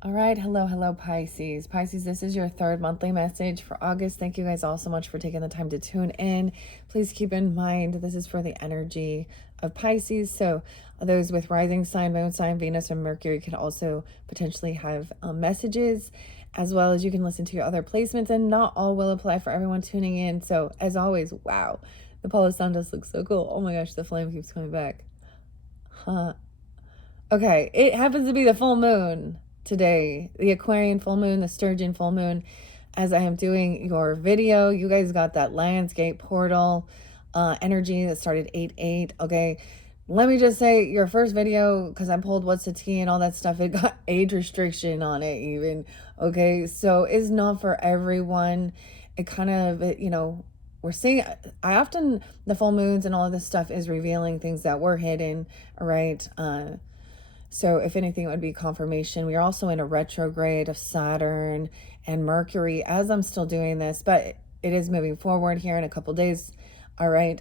All right. Hello, Pisces. Pisces, this is your third monthly message for August. Thank you guys all so much for taking the time to tune in. Please keep in mind this is for the energy of Pisces. So those with rising sign, moon sign, Venus, or Mercury could also potentially have messages, as well as you can listen to your other placements, and not all will apply for everyone tuning in. So as always, wow, the Pole of Sun does look so cool. Oh my gosh, the flame keeps coming back. Huh. Okay, it happens to be the full moon today, the Aquarian full moon, the Sturgeon full moon. As I am doing your video, you guys got that landscape portal energy that started 8/8. Okay, let me just say your first video, because I pulled what's the tea and all that stuff, it got age restriction on it even. Okay, so it's not for everyone. It kind of, we're seeing, I often, the full moons and all of this stuff is revealing things that were hidden, right? So if anything, it would be confirmation. We are also in a retrograde of Saturn and Mercury as I'm still doing this, but it is moving forward here in a couple days. All right.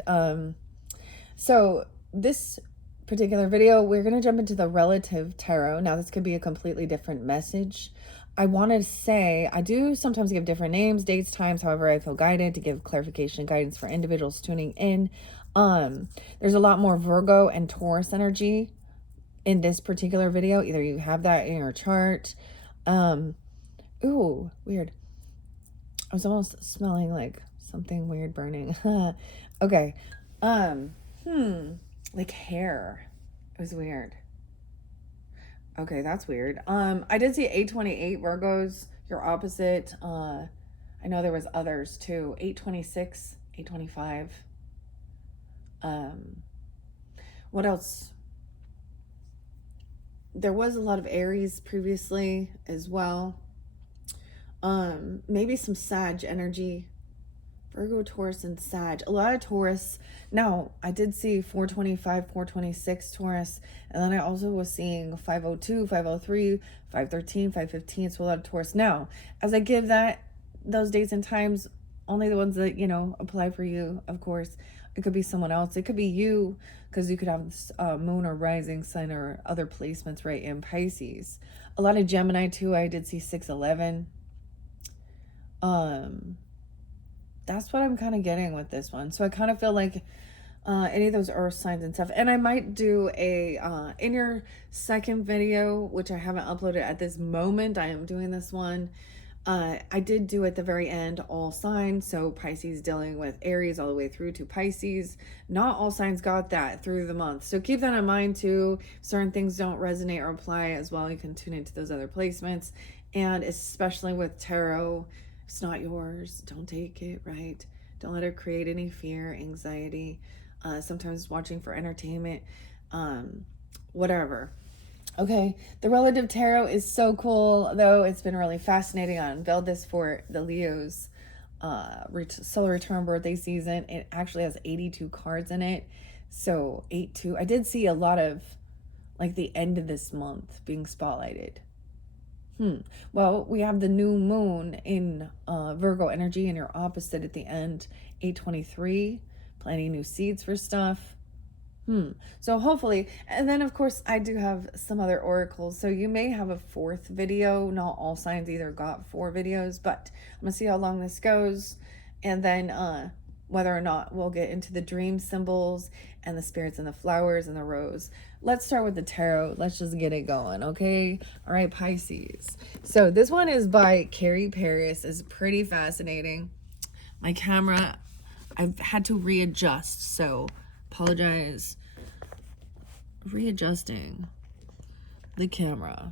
So this particular video, we're going to jump into the relative tarot. Now, this could be a completely different message. I want to say I do sometimes give different names, dates, times. However, I feel guided to give clarification and guidance for individuals tuning in. There's a lot more Virgo and Taurus energy in this particular video. Either you have that in your chart. Ooh, weird. I was almost smelling like something weird burning. Okay. Like hair. It was weird. Okay, that's weird. I did see 828 Virgos, your opposite. I know there was others too. 826, 825. What else? There was a lot of Aries previously as well. Maybe some Sag energy. Virgo, Taurus, and Sag. A lot of Taurus. Now, I did see 425, 426 Taurus, and then I also was seeing 502, 503, 513, 515. So a lot of Taurus. Now, as I give those dates and times, only the ones that, apply for you, of course. It could be someone else. It could be you, because you could have this moon or rising sun or other placements right in Pisces. A lot of Gemini too. I did see 611. That's what I'm kind of getting with this one. So I kind of feel like any of those earth signs and stuff. And I might do a in your second video, which I haven't uploaded at this moment. I am doing this one. I did do at the very end all signs. So Pisces dealing with Aries all the way through to Pisces. Not all signs got that through the month. So keep that in mind too. Certain things don't resonate or apply as well. You can tune into those other placements. And especially with tarot, it's not yours. Don't take it, right? Don't let it create any fear, anxiety. Sometimes watching for entertainment, whatever. Okay, the relative tarot is so cool, though. It's been really fascinating. I unveiled this for the Leos solar return birthday season. It actually has 82 cards in it. So 8-2. I did see a lot of like the end of this month being spotlighted. Well, we have the new moon in Virgo energy and your opposite at the end, 823, planting new seeds for stuff. So hopefully, and then of course I do have some other oracles. So you may have a fourth video. Not all signs either got 4 videos, but I'm gonna see how long this goes. And then whether or not we'll get into the dream symbols and the spirits and the flowers and the rose. Let's start with the tarot. Let's just get it going, okay? All right, Pisces. So this one is by Carrie Paris. It's pretty fascinating. My camera, I've had to readjust, so apologize. Readjusting the camera.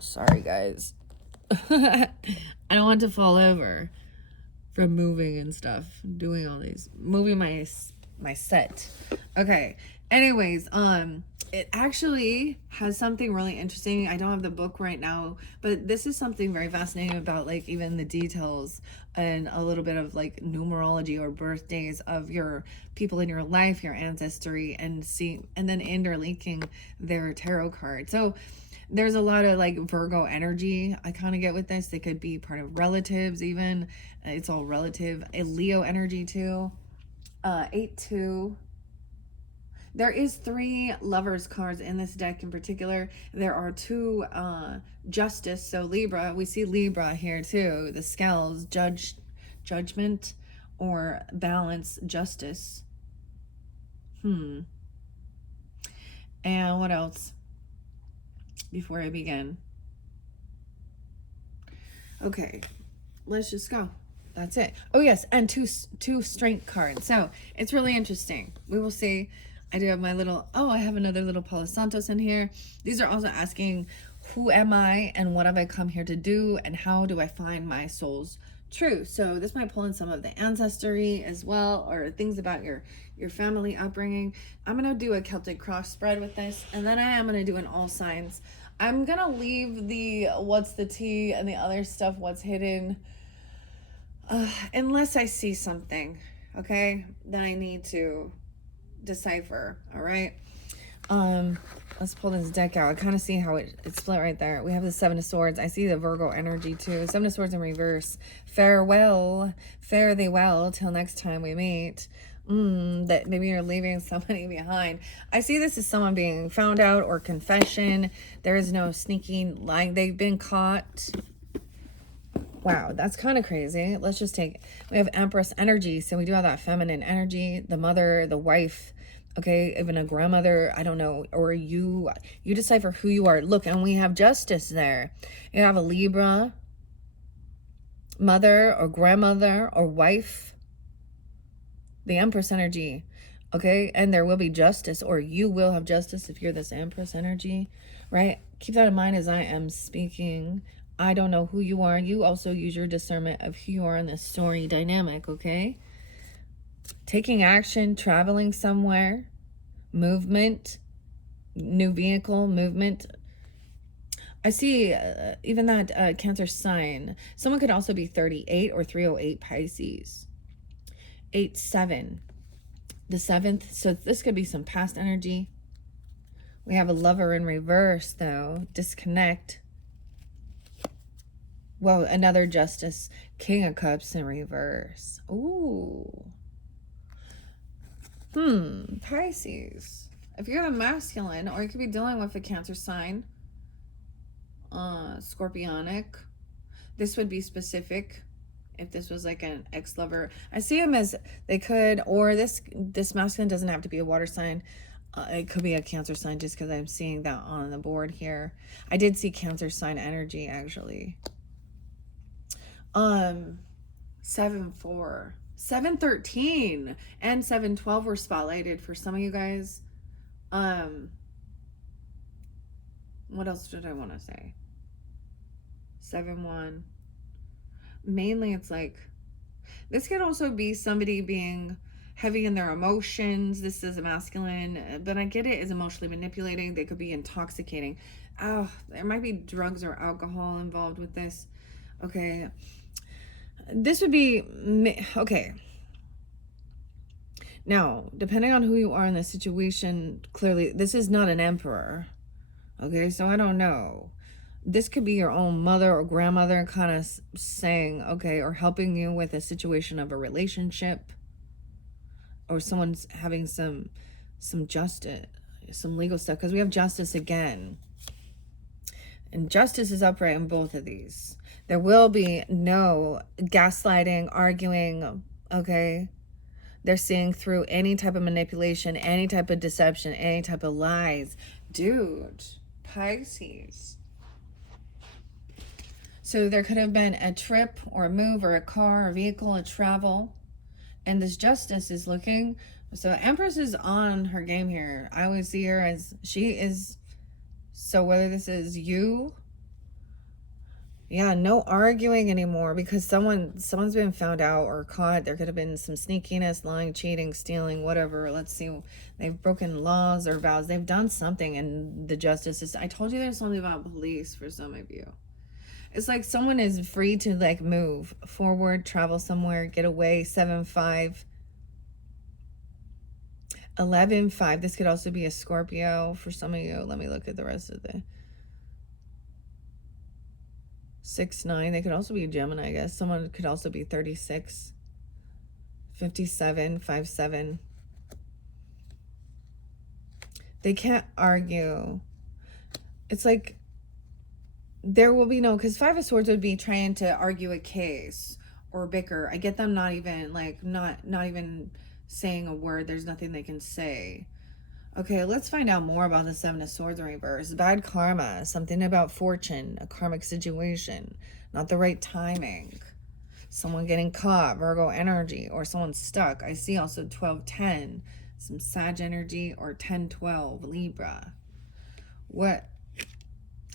Sorry, guys. I don't want to fall over from moving and stuff, doing all these, moving my set. Okay. Anyways, it actually has something really interesting. I don't have the book right now, but this is something very fascinating about like even the details and a little bit of like numerology or birthdays of your people in your life, your ancestry, and then interlinking their tarot card. So there's a lot of like Virgo energy I kind of get with this. They could be part of relatives even. It's all relative. A Leo energy too. 8-2. There is 3 lovers cards in this deck in particular. There are 2 justice, so Libra. We see Libra here too. The scales, judgment, or balance, justice. And what else before I begin? Okay, let's just go. That's it. Oh yes, and two strength cards. So it's really interesting. We will see. I do have my little, I have another little Palo Santos in here. These are also asking, who am I and what have I come here to do and how do I find my soul's truth? So this might pull in some of the ancestry as well, or things about your family upbringing. I'm going to do a Celtic cross spread with this, and then I am going to do an all signs. I'm going to leave the what's the tea and the other stuff, what's hidden, unless I see something, okay, that I need to decipher. All right, let's pull this deck out. I kind of see how it's split right there. We have the 7 of Swords. I see the Virgo energy too. 7 of Swords in reverse. Farewell, fare thee well till next time we meet. That maybe you're leaving somebody behind. I see this as someone being found out or confession. There is no sneaking, lying. They've been caught. Wow, that's kind of crazy. Let's just take, we have Empress energy. So we do have that feminine energy, the mother, the wife, okay, even a grandmother, I don't know, or you decipher who you are. Look, and we have Justice there. You have a Libra, mother or grandmother or wife, the Empress energy, okay, and there will be justice, or you will have justice if you're this Empress energy, right? Keep that in mind as I am speaking. I don't know who you are. You also use your discernment of who you are in this story dynamic, okay? Taking action, traveling somewhere, movement, new vehicle, movement. I see even that Cancer sign. Someone could also be 38 or 308 Pisces. 8-7. The 7th. So this could be some past energy. We have a Lover in reverse, though. Disconnect. Well, another Justice, King of Cups in reverse. Ooh. Pisces. If you're a masculine, or you could be dealing with a Cancer sign, Scorpionic. This would be specific. If this was like an ex-lover, I see them as they could, or this masculine doesn't have to be a water sign. It could be a Cancer sign, just because I'm seeing that on the board here. I did see Cancer sign energy actually. 7-4, 7-13, and 7-12 were spotlighted for some of you guys. What else did I want to say? 7-1. Mainly it's like, this could also be somebody being heavy in their emotions. This is a masculine, but I get it as emotionally manipulating. They could be intoxicating. There might be drugs or alcohol involved with this. Okay. This would be, okay. Now, depending on who you are in this situation, clearly, this is not an emperor. Okay, so I don't know. This could be your own mother or grandmother kind of saying, okay, or helping you with a situation of a relationship, or someone's having some justice, some legal stuff, because we have Justice again. And Justice is upright in both of these. There will be no gaslighting, arguing, okay? They're seeing through any type of manipulation, any type of deception, any type of lies. Dude, Pisces. So there could have been a trip or a move or a car or vehicle, a travel. And this Justice is looking. So Empress is on her game here. I always see her as she is. So whether this is you, yeah, no arguing anymore, because someone's been found out or caught. There could have been some sneakiness, lying, cheating, stealing, whatever. Let's see. They've broken laws or vows. They've done something, and the Justice is, I told you there's something about police for some of you. It's like someone is free to like move forward, travel somewhere, get away. 7-5. 11-5. This could also be a Scorpio for some of you. Let me look at the rest of the 6-9. They could also be a Gemini, I guess. Someone could also be 36, 57, 5-7. They can't argue. It's like there will be no, because Five of Swords would be trying to argue a case or bicker. I get them not even like not even saying a word. There's nothing they can say. Okay, let's find out more about the Seven of Swords in reverse. Bad karma, something about fortune, a karmic situation, not the right timing. Someone getting caught, Virgo energy, or someone stuck. I see also 12-10, some Sag energy, or 10-12, Libra. What?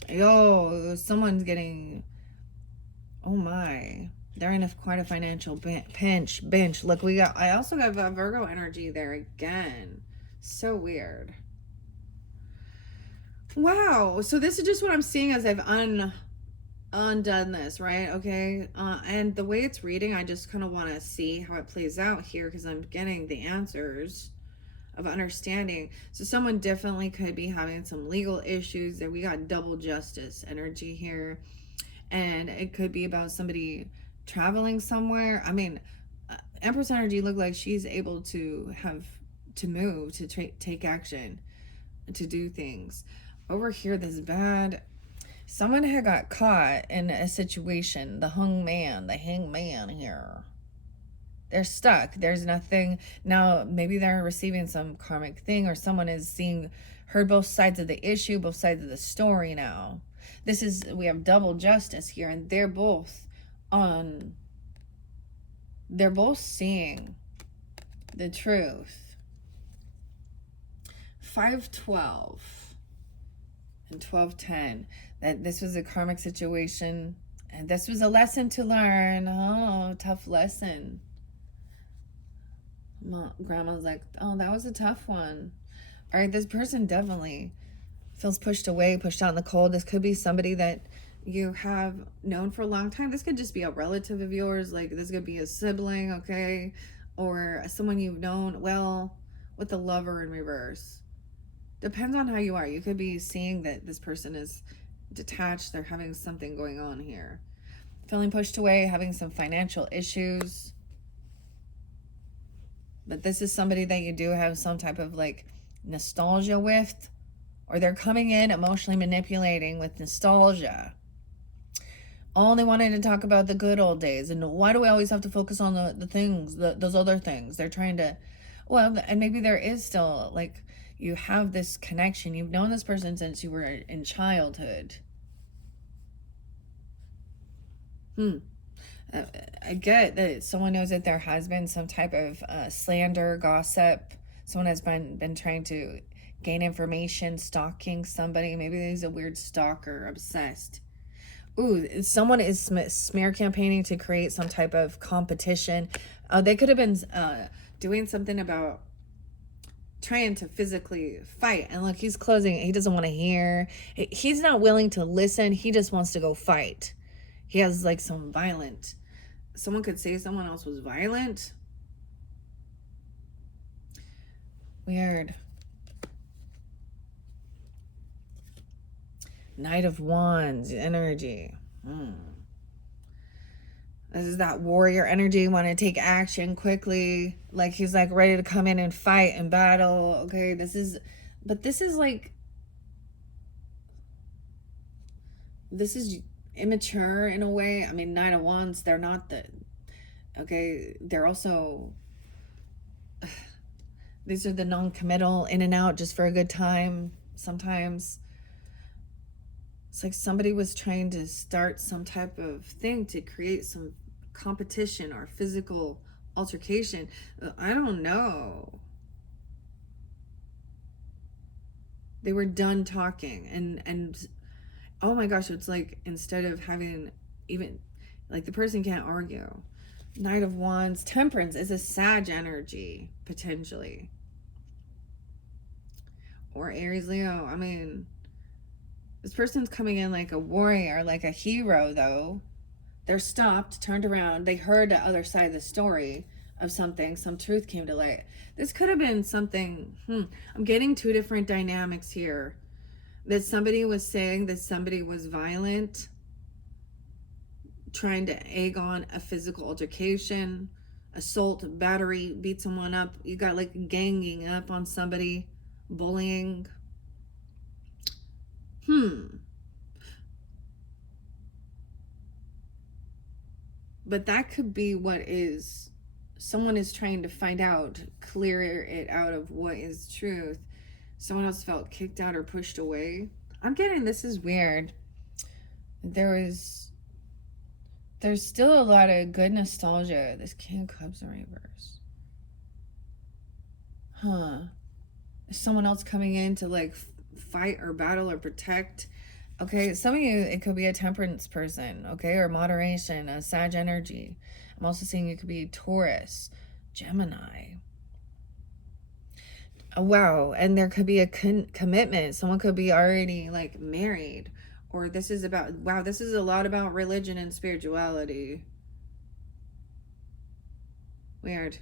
Yo, someone's getting, oh my, they're in quite a financial bench. Look, I also got Virgo energy there again. So weird. Wow. So this is just what I'm seeing as I've undone this, right? Okay. And the way it's reading, I just kind of want to see how it plays out here because I'm getting the answers of understanding. So someone definitely could be having some legal issues. There we got double justice energy here. And it could be about somebody traveling somewhere. I mean, Empress energy looked like she's able to move, to take action, to do things. Over here, this bad, someone had got caught in a situation. The hangman here. They're stuck. There's nothing. Now, maybe they're receiving some karmic thing, or someone is heard both sides of the issue, both sides of the story now. We have double justice here, and they're both seeing the truth. 5-12 and 12-10, that this was a karmic situation, and this was a lesson to learn. Oh, tough lesson. Grandma's like, oh, that was a tough one. All right, this person definitely feels pushed away, pushed out in the cold. This could be somebody that you have known for a long time. This could just be a relative of yours. Like, this could be a sibling, okay? Or someone you've known well, with the Lover in reverse. Depends on how you are. You could be seeing that this person is detached. They're having something going on here. Feeling pushed away, having some financial issues. But this is somebody that you do have some type of like nostalgia with, or they're coming in emotionally manipulating with nostalgia. Oh, they wanted to talk about the good old days. And why do we always have to focus on the things, those other things? They're trying to, well, and maybe there is still like, you have this connection. You've known this person since you were in childhood. I get that someone knows that there has been some type of slander, gossip. Someone has been trying to gain information, stalking somebody. Maybe there's a weird stalker, obsessed. Ooh, someone is smear campaigning to create some type of competition. They could have been doing something about trying to physically fight. And look, he's closing. He doesn't want to hear. He's not willing to listen. He just wants to go fight. He has like some violent. Someone could say someone else was violent. Weird. Knight of Wands energy. This is that warrior energy, want to take action quickly. Like he's like ready to come in and fight and battle. Okay, this is like, this is immature in a way. I mean, Knight of Wands, they're not okay, they're also, these are the non-committal, in and out just for a good time sometimes. It's like somebody was trying to start some type of thing to create some competition or physical altercation. I don't know. They were done talking, and oh my gosh, it's like instead of having even, like the person can't argue. Knight of Wands, Temperance is a Sag energy, potentially. Or Aries, Leo. I mean, this person's coming in like a warrior, like a hero, though. They're stopped, turned around. They heard the other side of the story of something. Some truth came to light. This could have been something. I'm getting two different dynamics here. That somebody was saying that somebody was violent, trying to egg on a physical altercation, assault, battery, beat someone up. You got like ganging up on somebody. bullying. But that could be what is, someone is trying to find out, clear it out of what is truth. Someone else felt kicked out or pushed away. I'm getting, this is weird. There's still a lot of good nostalgia. This King of Cups in reverse. Is someone else coming in to like fight or battle or protect? Okay, some of you, it could be a temperance person, okay, or moderation, a Sag energy. I'm also seeing it could be Taurus, Gemini. Oh, wow, and there could be a commitment. Someone could be already like married, or this is about, wow, this is a lot about religion and spirituality. Weird.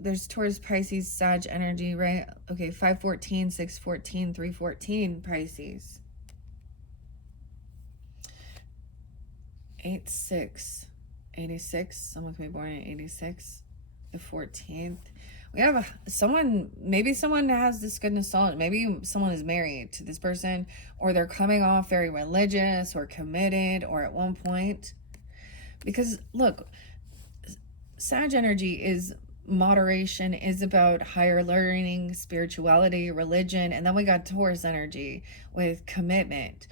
There's Taurus, Pisces, Sag energy, right? Okay, 514, 614, 314 Pisces. 86. 86. Someone can be born in 86. The 14th. We have someone, maybe someone has this good nostalgia. Maybe someone is married to this person, or they're coming off very religious or committed, or at one point. Because look, Sag energy is moderation, is about higher learning, spirituality, religion, and then we got Taurus energy with commitment,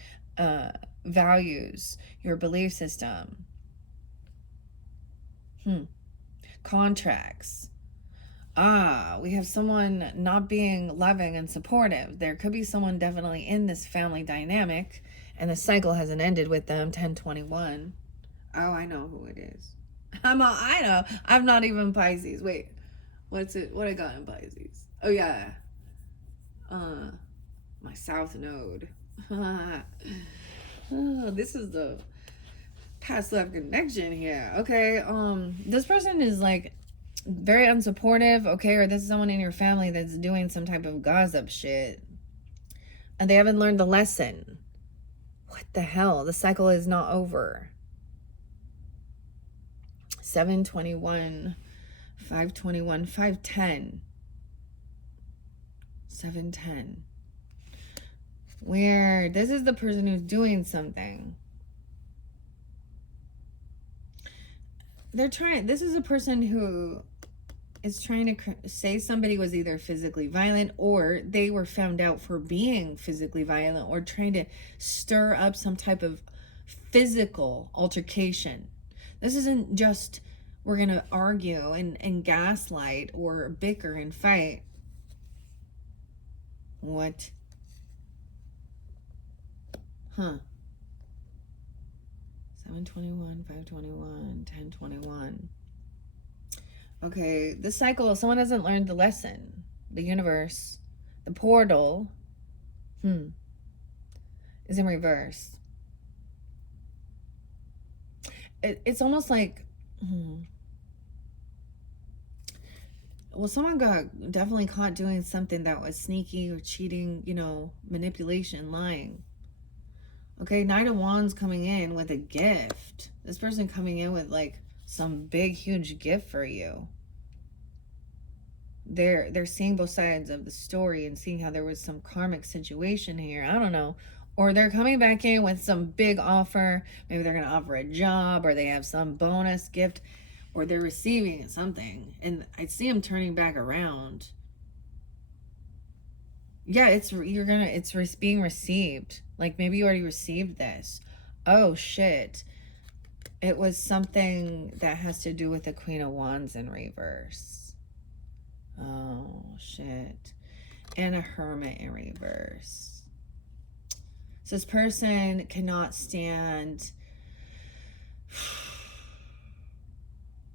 values, your belief system, contracts. We have someone not being loving and supportive. There could be someone definitely in this family dynamic, and the cycle hasn't ended with them. 1021. Oh, I know who it is. I know. I'm not even Pisces. Wait, what's it? What I got in Pisces? Oh yeah, my South Node. This is the past life connection here. Okay, this person is like very unsupportive. Okay, or this is someone in your family that's doing some type of gossip shit, and they haven't learned the lesson. What the hell? The cycle is not over. 721, 521, 510, 710. Weird. This is the person who's doing something. They're trying, this is a person who is trying to say somebody was either physically violent, or they were found out for being physically violent, or trying to stir up some type of physical altercation. This isn't just we're going to argue and gaslight or bicker and fight. What? 721, 521, 1021. Okay, this cycle, someone hasn't learned the lesson. The universe, the portal, is in reverse. It's almost like, well, someone got definitely caught doing something that was sneaky or cheating, manipulation, lying. Okay, Knight of Wands coming in with a gift. This person coming in with like some big, huge gift for you. They're seeing both sides of the story and seeing how there was some karmic situation here. I don't know. Or they're coming back in with some big offer. Maybe they're going to offer a job, or they have some bonus gift, or they're receiving something. And I see them turning back around. Yeah, it's being received. Like maybe you already received this. Oh shit. It was something that has to do with the Queen of Wands in reverse. Oh shit. And a Hermit in reverse. So this person cannot stand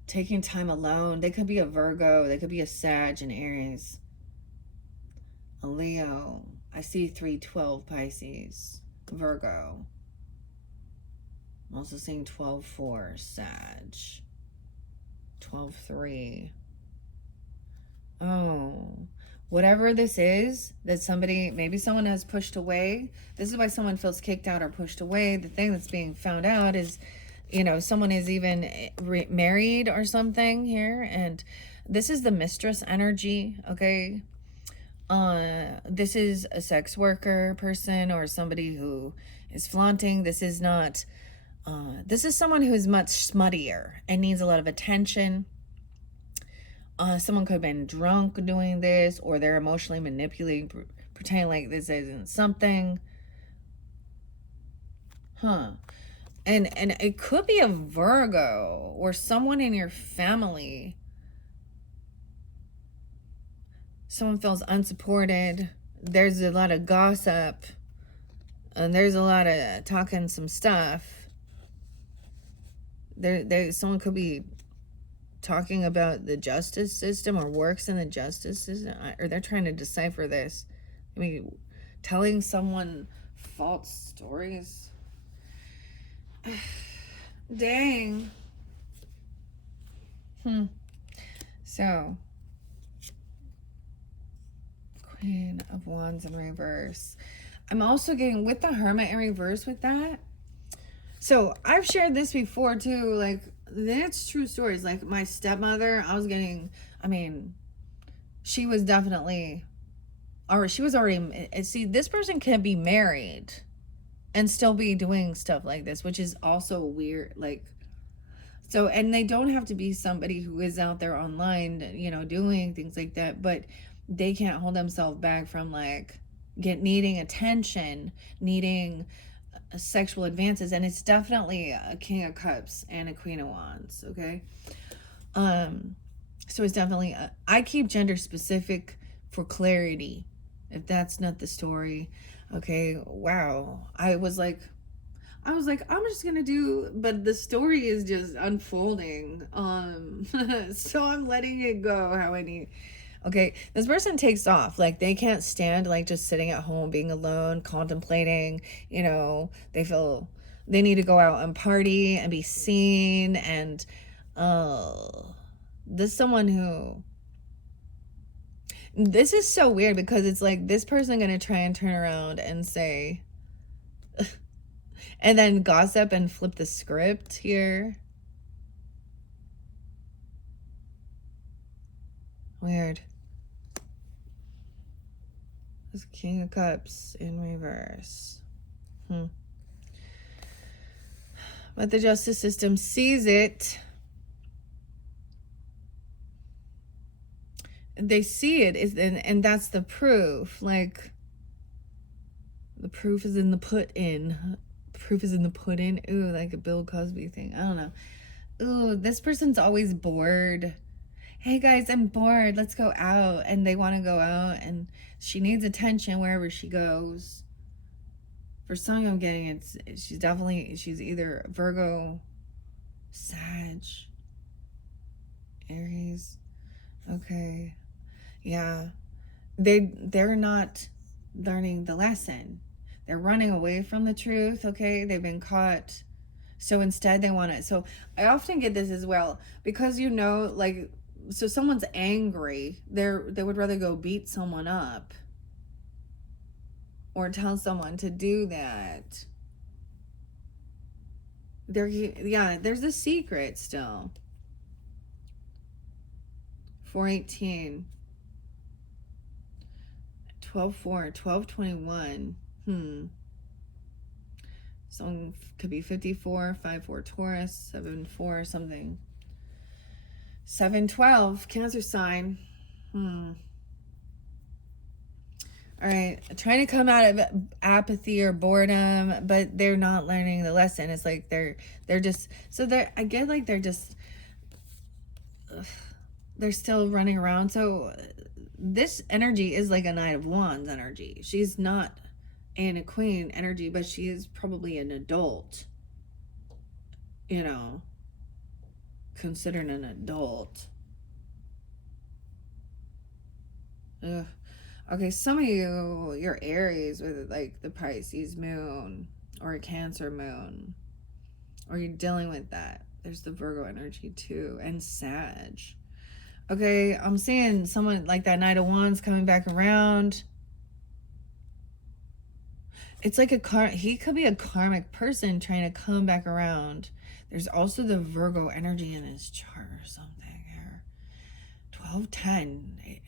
taking time alone. They could be a Virgo. They could be a Sag and Aries. A Leo. I see 312 Pisces. Virgo. I'm also seeing 12-4 Sag. 12-3. Oh. Whatever this is that maybe someone has pushed away. This is why someone feels kicked out or pushed away. The thing that's being found out is, someone is even married or something here, and This is the mistress energy, okay? This is a sex worker person or somebody who is flaunting. This is not, this is someone who is much smuttier and needs a lot of attention. Someone could have been drunk doing this, or they're emotionally manipulating, pretending like this isn't something. And it could be a Virgo or someone in your family. Someone feels unsupported. There's a lot of gossip. And there's a lot of talking some stuff. Someone could be talking about the justice system or works in the justice system. Or they're trying to decipher this. I mean, telling someone false stories. Dang. So, Queen of Wands in reverse. I'm also getting with the Hermit in reverse with that. So I've shared this before too. Like, that's true stories. Like my stepmother, she was definitely, or she was already, see, this person can be married and still be doing stuff like this, which is also weird. Like, so, and they don't have to be somebody who is out there online, you know, doing things like that, but they can't hold themselves back from like needing attention, needing sexual advances. And it's definitely a King of Cups and a Queen of Wands. Okay. So it's definitely, I keep gender specific for clarity, if that's not the story. Okay. Wow. I was like, I'm just gonna do, but the story is just unfolding. So I'm letting it go how I need. Okay, this person takes off. Like, they can't stand, like, just sitting at home, being alone, contemplating, you know, they feel they need to go out and party and be seen. And, this someone who, this is so weird because it's like this person gonna try and turn around and say, and then gossip and flip the script here. Weird. This King of Cups in reverse. But the justice system sees it. They see it, and that's the proof. Like, the proof is in the put in. Proof is in the put in. Ooh, like a Bill Cosby thing. I don't know. Ooh, this person's always bored. Hey guys, I'm bored. Let's go out. And they want to go out, and she needs attention wherever she goes. For some, I'm getting she's either Virgo, Sag, Aries. Okay. Yeah. They're not learning the lesson. They're running away from the truth. Okay. They've been caught. So instead they want to, so I often get this as well, because, you know, like, so someone's angry, they would rather go beat someone up or tell someone to do that. There's a secret still. 418, 12-4, 12-21. Someone could be 54, 5-4 Taurus, 7-4 something. 7-12 Cancer sign. All right, trying to come out of apathy or boredom, but they're not learning the lesson. It's like they're just, so I get like they're just, they're still running around. So this energy is like a Knight of Wands energy. She's not a Queen energy, but she is probably an adult, you know, considered an adult. Ugh. Okay, some of you, you're Aries with like the Pisces moon or a Cancer moon, or you're dealing with that. There's the Virgo energy too, and Sag. Okay, I'm seeing someone like that Knight of Wands coming back around. It's like he could be a karmic person trying to come back around. There's also the Virgo energy in his chart or something here. 1210.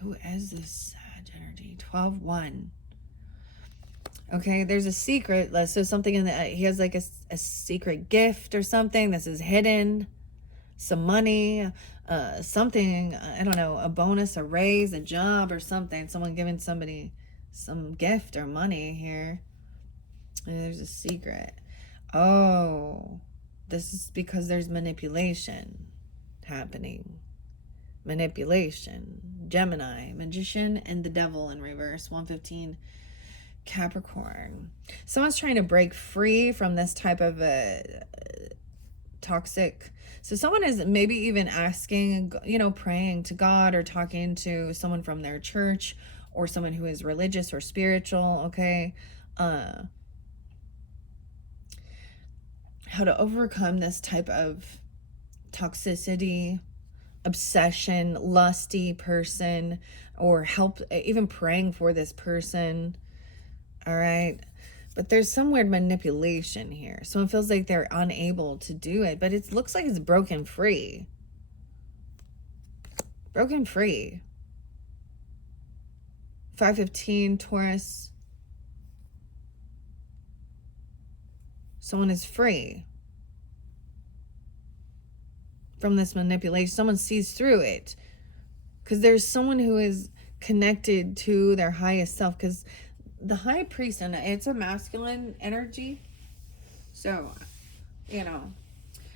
Who is this Sag energy? 12-1. Okay, there's a secret. So something in the, he has like a secret gift or something. This is hidden. Some money, something, I don't know, a bonus, a raise, a job or something. Someone giving somebody some gift or money here. And there's a secret. Oh, this is because there's manipulation happening. Manipulation. Gemini, Magician, and the Devil in reverse. 115. Capricorn. Someone's trying to break free from this type of toxic. So someone is maybe even asking, praying to God or talking to someone from their church or someone who is religious or spiritual, okay? How to overcome this type of toxicity, obsession, lusty person, or help, even praying for this person. All right. But there's some weird manipulation here. Someone feels like they're unable to do it, but it looks like it's broken free. Broken free. 515, Taurus. Someone is free from this manipulation. Someone sees through it. Because there's someone who is connected to their highest self. Because the high priest, and it's a masculine energy. So,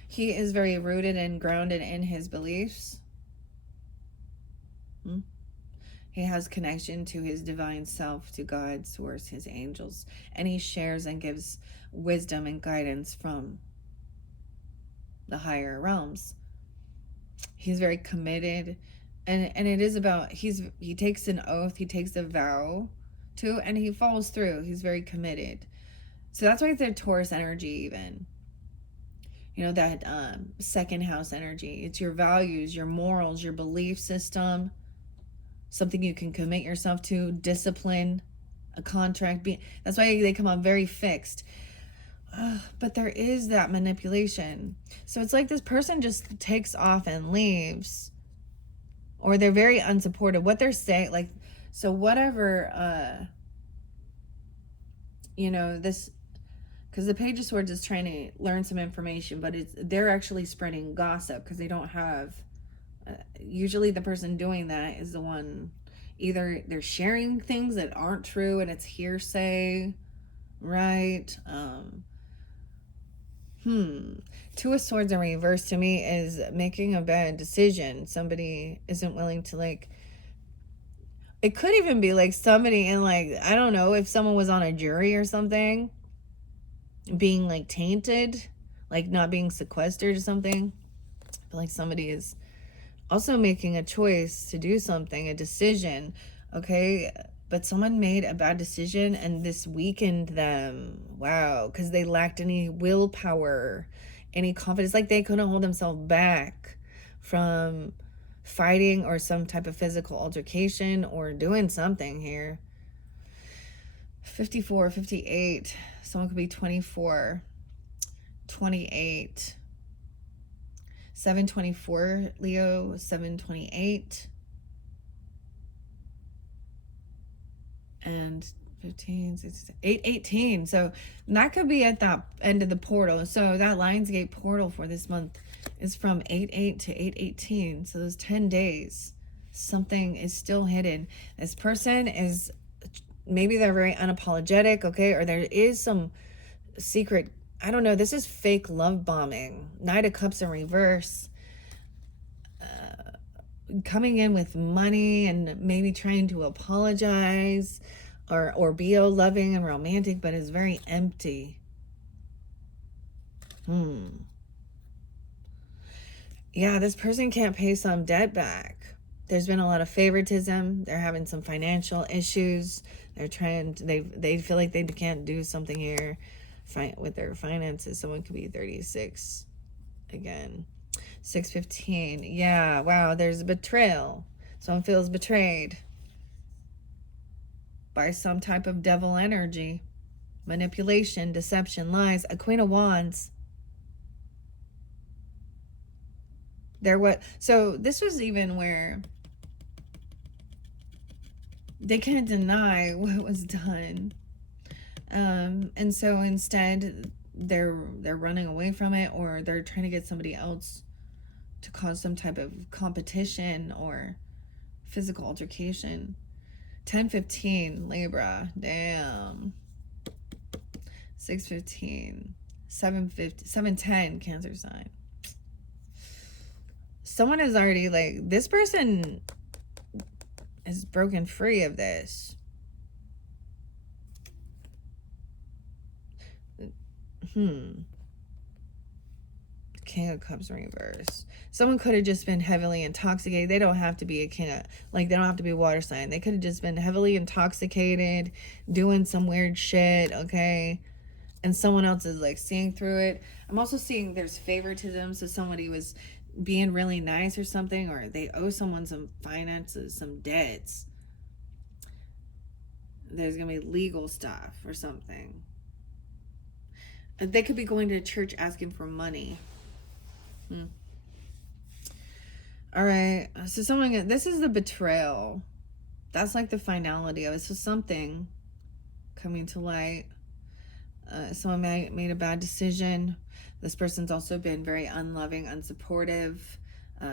he is very rooted and grounded in his beliefs. He has connection to his divine self, to God, source, his angels. And he shares and gives wisdom and guidance from the higher realms. He's very committed. And it is about, he takes an oath, he takes a vow to, and he follows through. He's very committed. So that's why it's a Taurus energy even. That second house energy. It's your values, your morals, your belief system. Something you can commit yourself to. Discipline. A contract. That's why they come out very fixed. But there is that manipulation. So it's like this person just takes off and leaves. Or they're very unsupportive. What they're saying, like, so whatever, this, because the Page of Swords is trying to learn some information, but they're actually spreading gossip because they don't have, usually the person doing that is the one, either they're sharing things that aren't true and it's hearsay, right? Two of Swords in reverse to me is making a bad decision. Somebody isn't willing to, like, it could even be like somebody in, like, I don't know, if someone was on a jury or something, being like tainted, like not being sequestered or something. I feel like somebody is also making a choice to do something, a decision, okay? But someone made a bad decision and this weakened them. Wow, because they lacked any willpower, any confidence, like they couldn't hold themselves back from fighting or some type of physical altercation or doing something here. 54, 58. Someone could be 24, 28. 724, Leo, 728. And 15, 16, 818. So that could be at that end of the portal. So that Lionsgate portal for this month is from 8/8 to 8/18. So those 10 days, something is still hidden. This person is, maybe they're very unapologetic, okay? Or there is some secret, I don't know, this is fake love bombing. Knight of Cups in reverse. Coming in with money and maybe trying to apologize or be all loving and romantic, but is very empty. Yeah, this person can't pay some debt back. There's been a lot of favoritism. They're having some financial issues. They're trying to, they feel like they can't do something here with their finances. Someone could be 36 again. 615. Yeah, wow, there's a betrayal. Someone feels betrayed by some type of devil energy. Manipulation, deception, lies. A Queen of Wands. So this was even where they couldn't deny what was done. And so instead they're running away from it, or they're trying to get somebody else to cause some type of competition or physical altercation. 10:15 Libra, damn. 6:15, 7:50, 7:10 Cancer sign. Someone is already like, this person is broken free of this. King of Cups reverse. Someone could have just been heavily intoxicated. They don't have to be a king of, like, they don't have to be a water sign. They could have just been heavily intoxicated, doing some weird shit, okay? And someone else is like seeing through it. I'm also seeing there's favoritism. So somebody was being really nice or something, or they owe someone some finances, some debts. There's gonna be legal stuff or something. They could be going to church asking for money. All right, so someone, this is the betrayal. That's like the finality of it. So something coming to light. Someone made a bad decision. This person's also been very unloving, unsupportive.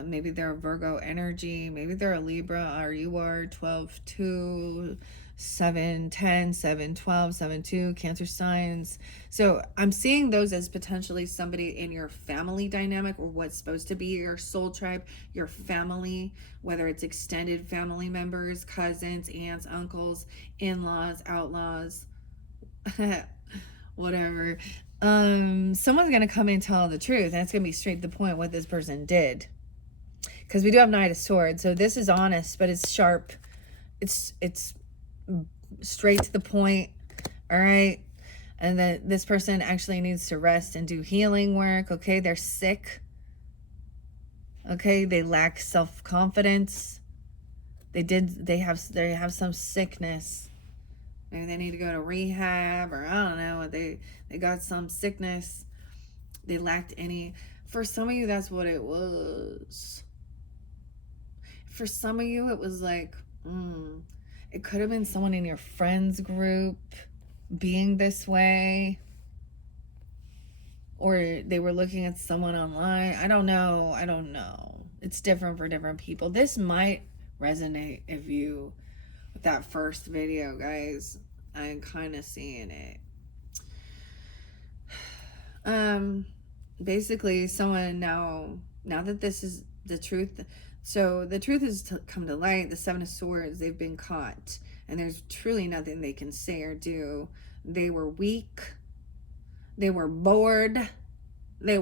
Maybe they're a Virgo energy. Maybe they're a Libra, or you are. 12-2, 7-10, 7-12, 7-2, Cancer signs. So I'm seeing those as potentially somebody in your family dynamic, or what's supposed to be your soul tribe, your family, whether it's extended family members, cousins, aunts, uncles, in-laws, outlaws, whatever. Someone's gonna come and tell the truth, and it's gonna be straight to the point what this person did, because we do have Knight of Swords. So this is honest, but it's sharp. It's straight to the point. All right. And then this person actually needs to rest and do healing work. Okay, they're sick. Okay, they lack self-confidence. They have some sickness. Maybe they need to go to rehab, or I don't know. They got some sickness. They lacked any. For some of you, that's what it was. For some of you, it was like, it could have been someone in your friends group being this way, or they were looking at someone online. I don't know. It's different for different people. This might resonate if you, with that first video, guys. I'm kind of seeing it. Basically, someone now that this is the truth, so the truth has come to light. The Seven of Swords, they've been caught, and there's truly nothing they can say or do. They were weak. They were bored. And they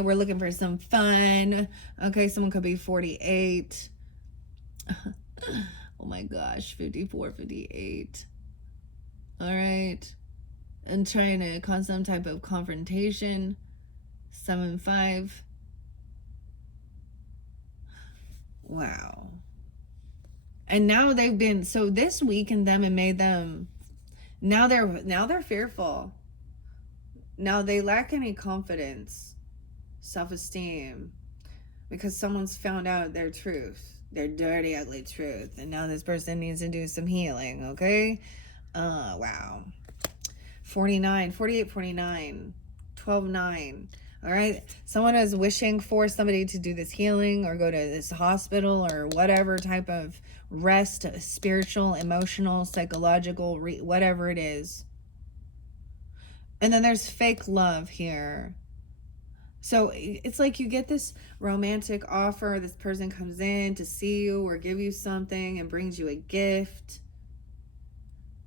were looking for some fun. Okay, someone could be 48. Oh my gosh, 54, 58. All right. And trying to cause some type of confrontation. 7-5. Wow. And now they've been, so this weakened them and made them, now they're fearful. Now they lack any confidence, self-esteem, because someone's found out their truth, their dirty, ugly truth. And now this person needs to do some healing, okay? Wow. 49, 48, 49, 12, 9. All right. Someone is wishing for somebody to do this healing or go to this hospital or whatever type of rest, spiritual, emotional, psychological, whatever it is. And then there's fake love here. So it's like you get this romantic offer. This person comes in to see you or give you something and brings you a gift.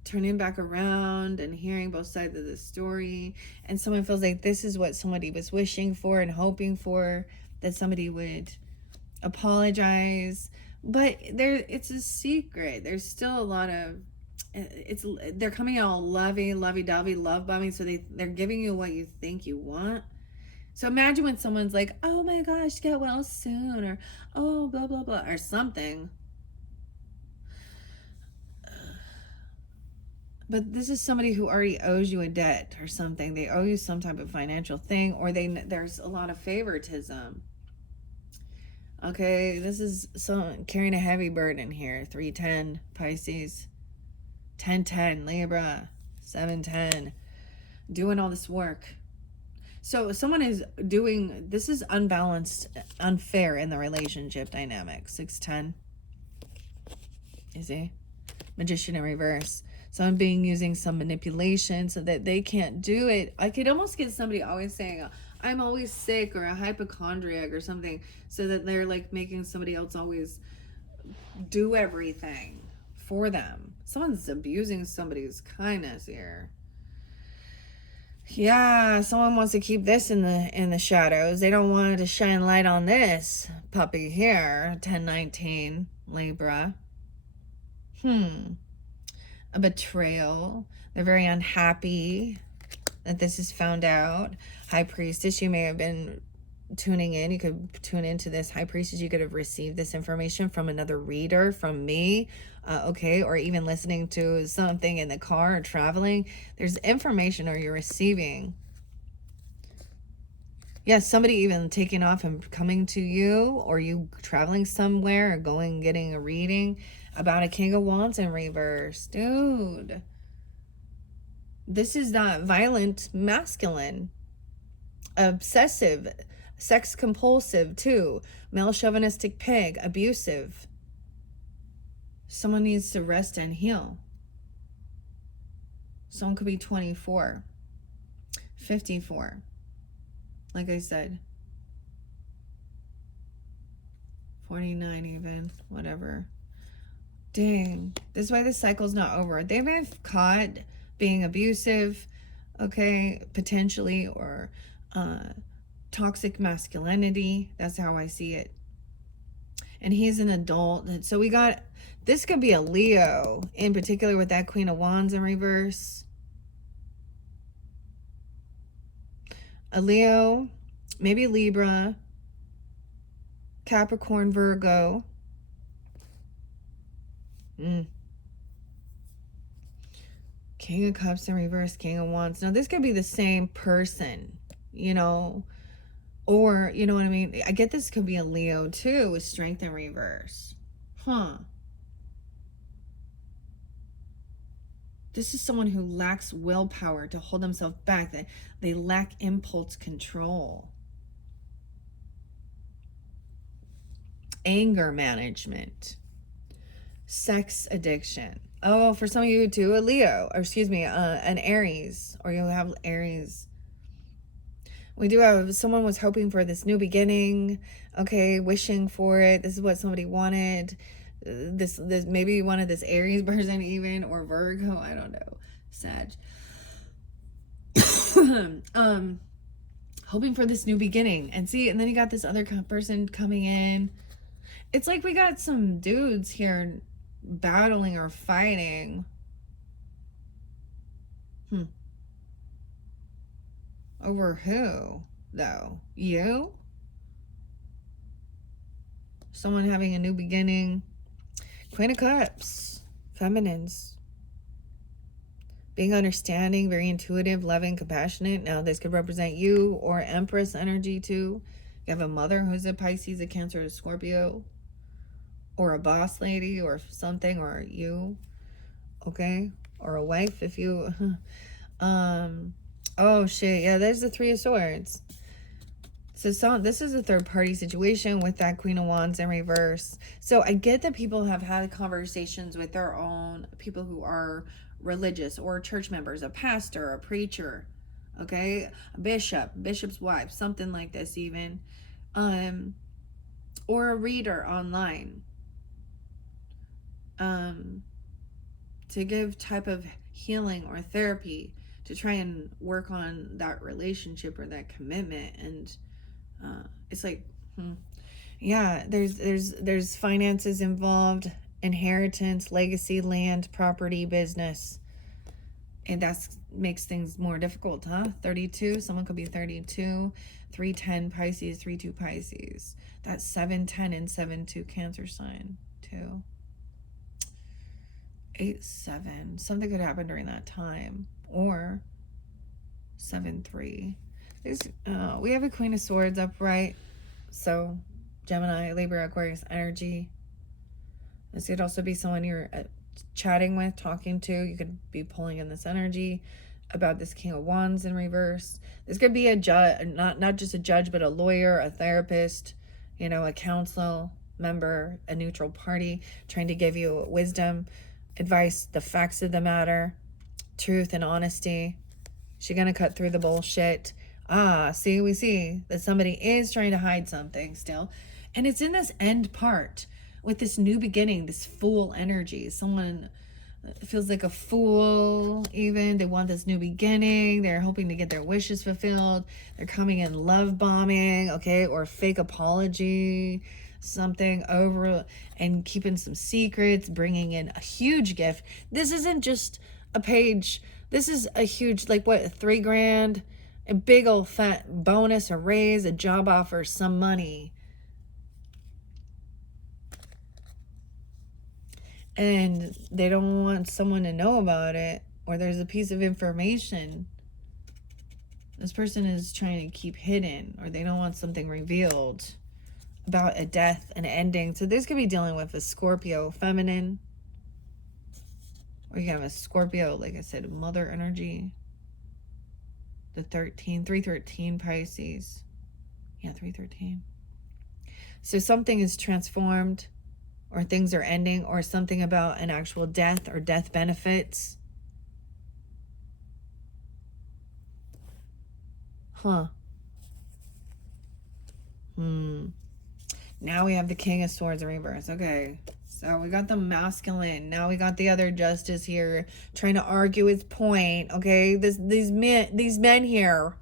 Turning back around and hearing both sides of the story, and someone feels like this is what somebody was wishing for and hoping for, that somebody would apologize, but it's a secret. There's still a lot of, they're coming out lovey-dovey, love bombing, so they're giving you what you think you want. So imagine when someone's like, oh my gosh, get well soon, or oh blah blah blah, or something. But this is somebody who already owes you a debt or something. They owe you some type of financial thing, or there's a lot of favoritism. Okay, this is someone carrying a heavy burden here. 310 Pisces, 1010 Libra, 710, doing all this work. So someone is doing, this is unbalanced, unfair in the relationship dynamic. 610, you see? Magician in reverse. Someone being using some manipulation so that they can't do it. I could almost get somebody always saying, I'm always sick, or a hypochondriac or something, so that they're like making somebody else always do everything for them. Someone's abusing somebody's kindness here. Yeah, someone wants to keep this in the shadows. They don't want to shine light on this puppy here. 1019 Libra. A betrayal. They're very unhappy that this is found out. High Priestess, you may have been tuning in. You could tune into this. High Priestess, you could have received this information from another reader, from me, okay, or even listening to something in the car or traveling. There's information, or you're receiving. Yes, somebody even taking off and coming to you, or you traveling somewhere or going getting a reading about a King of Wands in reverse. Dude, this is not violent masculine. Obsessive, sex compulsive too, male chauvinistic pig, abusive. Someone needs to rest and heal. Someone could be 24, 54, like I said, 49 even, whatever. Dang, this is why this cycle's not over. They may have caught being abusive, okay, potentially, or toxic masculinity. That's how I see it. And he's an adult. And so we got, this could be a Leo, in particular with that Queen of Wands in reverse. A Leo, maybe Libra, Capricorn, Virgo. King of Cups in reverse, King of Wands. Now, this could be the same person, you know, or, you know what I mean? I get this could be a Leo, too, with Strength in reverse. This is someone who lacks willpower to hold themselves back. They lack impulse control. Anger management. Sex addiction. Oh, for some of you too, a Leo, or excuse me, an Aries, or you'll have Aries. We do have, someone was hoping for this new beginning, okay, wishing for it. This is what somebody wanted. This maybe you wanted this Aries person even, or Virgo, I don't know, Sag. Hoping for this new beginning. And see, and then you got this other person coming in. It's like we got some dudes here battling or fighting. Over who, though? You? Someone having a new beginning. Queen of Cups. Feminines. Being understanding, very intuitive, loving, compassionate. Now, this could represent you, or Empress energy, too. You have a mother who's a Pisces, a Cancer, a Scorpio. Or a boss lady or something, or you, okay? Or a wife if you, oh shit, yeah, there's the Three of Swords. So this is a third party situation with that Queen of Wands in reverse. So I get that people have had conversations with their own people who are religious, or church members, a pastor, a preacher, okay? A bishop's wife, something like this even. Or a reader online. To give type of healing or therapy to try and work on that relationship or that commitment. And it's like, yeah, there's finances involved, inheritance, legacy, land, property, business, and that's makes things more difficult, huh? 32, someone could be 32. 310 Pisces, 32 Pisces. That's 710 and 72 Cancer sign too. 8-7, something could happen during that time. Or 7-3. We have a Queen of Swords upright, so Gemini, Libra, Aquarius energy. This could also be someone you're chatting with, talking to. You could be pulling in this energy about this King of Wands in reverse. This could be a judge, not just a judge, but a lawyer, a therapist, you know, a council member, a neutral party, trying to give you wisdom, advice, the facts of the matter, truth and honesty. She's going to cut through the bullshit. See, we see that somebody is trying to hide something still. And it's in this end part with this new beginning, this fool energy. Someone feels like a fool even. They want this new beginning. They're hoping to get their wishes fulfilled. They're coming in love bombing, okay, or fake apology, something over, and keeping some secrets, bringing in a huge gift. This isn't just a page. This is a huge, like what, $3,000, a big old fat bonus, a raise, a job offer, some money. And they don't want someone to know about it, or there's a piece of information this person is trying to keep hidden, or they don't want something revealed about a death, an ending. So this could be dealing with a Scorpio feminine, or you have a Scorpio, like I said, mother energy. The 313 Pisces. Yeah, 313. So something is transformed, or things are ending, or something about an actual death or death benefits. Now we have the King of Swords in reverse. Okay, so we got the masculine. Now we got the other justice here trying to argue his point. Okay, these men here,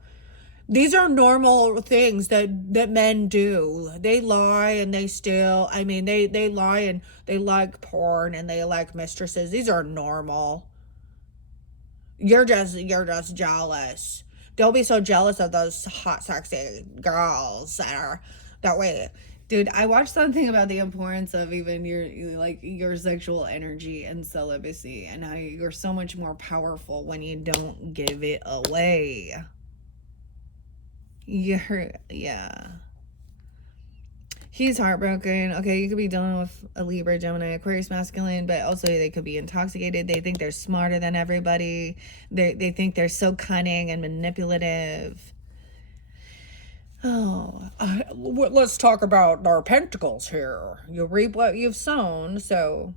these are normal things that men do. They lie and they steal. I mean, they lie and they like porn and they like mistresses. These are normal. You're just jealous. Don't be so jealous of those hot, sexy girls that way. Dude, I watched something about the importance of even your sexual energy and celibacy, and how you're so much more powerful when you don't give it away. Yeah. He's heartbroken. Okay, you could be dealing with a Libra, Gemini, Aquarius masculine, but also they could be intoxicated. They think they're smarter than everybody. They think they're so cunning and manipulative. Let's talk about our pentacles here. You reap what you've sown. So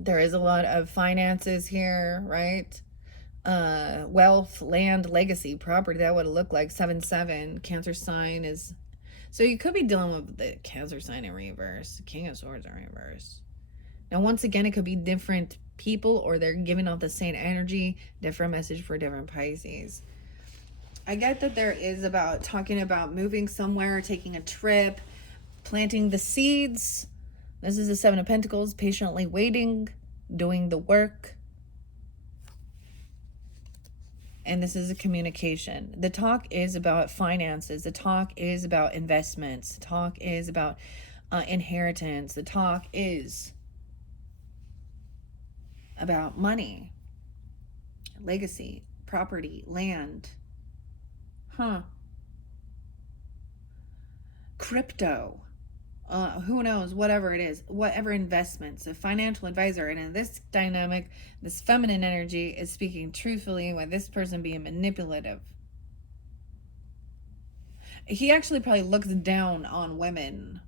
there is a lot of finances here, right? Wealth, land, legacy, property. That would look like 7-7. Cancer sign is... So you could be dealing with the Cancer sign in reverse, King of Swords in reverse. Now, once again, it could be different people, or they're giving off the same energy, different message for different Pisces. I get that there is about talking about moving somewhere, taking a trip, planting the seeds. This is the Seven of Pentacles, patiently waiting, doing the work. And this is a communication. The talk is about finances. The talk is about investments. The talk is about inheritance. The talk is about money, legacy, property, land. Crypto. Who knows, whatever it is, whatever investments, a financial advisor. And in this dynamic, this feminine energy is speaking truthfully, with this person being manipulative. He actually probably looks down on women.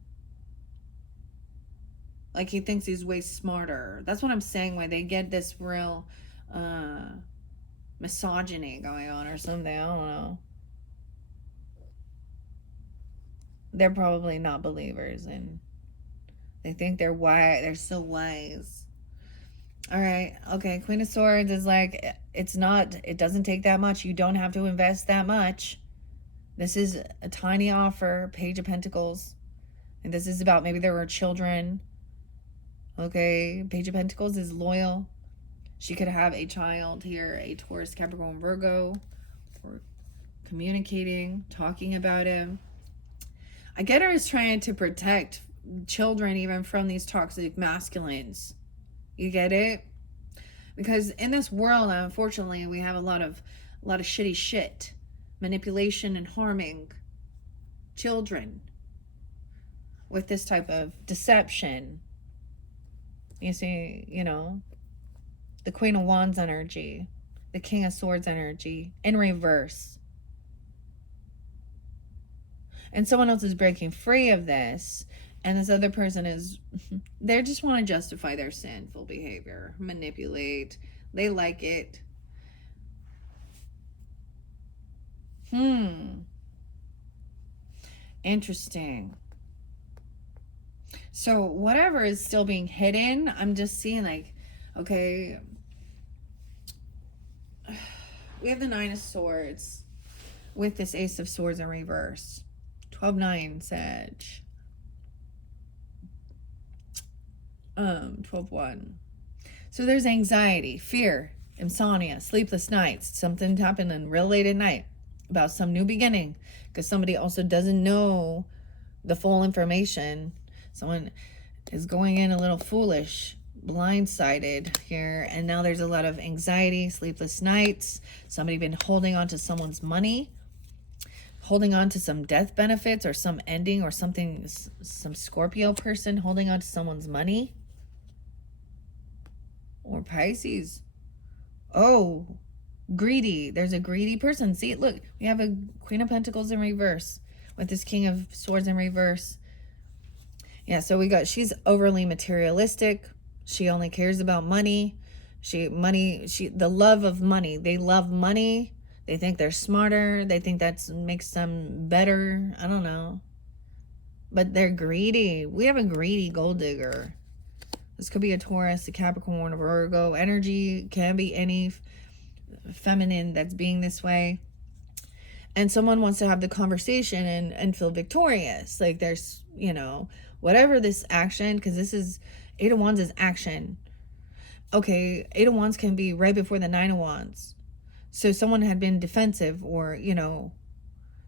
Like he thinks he's way smarter. That's what I'm saying, why they get this real misogyny going on or something. I don't know. They're probably not believers, and they think they're wise. They're so wise. All right. Okay. Queen of Swords is like, it doesn't take that much. You don't have to invest that much. This is a tiny offer. Page of Pentacles. And this is about, maybe there were children. Okay. Page of Pentacles is loyal. She could have a child here, a Taurus, Capricorn, Virgo, or communicating, talking about him. I get her as trying to protect children even from these toxic masculines. You get it? Because in this world, unfortunately, we have a lot of shitty shit, manipulation and harming children. with this type of deception. You see, you know, the Queen of Wands energy, the King of Swords energy in reverse. And someone else is breaking free of this, and this other person is, they just want to justify their sinful behavior, manipulate. They like it. Interesting. So whatever is still being hidden, I'm just seeing like, okay, we have the Nine of Swords with this Ace of Swords in reverse. 12-9, Sag. 12-1. So there's anxiety, fear, insomnia, sleepless nights. Something happening real late at night about some new beginning, because somebody also doesn't know the full information. Someone is going in a little foolish, blindsided here, and now there's a lot of anxiety, sleepless nights. Somebody been holding on to someone's money, holding on to some death benefits or some ending or something. Some Scorpio person holding on to someone's money, or Pisces. Oh, greedy. There's a greedy person. See, look, we have a Queen of Pentacles in reverse with this King of Swords in reverse. Yeah, so we got, she's overly materialistic. She only cares about money. The love of money. They love money. They think they're smarter. They think that makes them better. I don't know. But they're greedy. We have a greedy gold digger. This could be a Taurus, a Capricorn, a Virgo. Energy can be any feminine that's being this way. And someone wants to have the conversation and feel victorious. Like there's, you know, whatever this action, because this is, Eight of Wands is action. Okay, Eight of Wands can be right before the Nine of Wands. So someone had been defensive or, you know,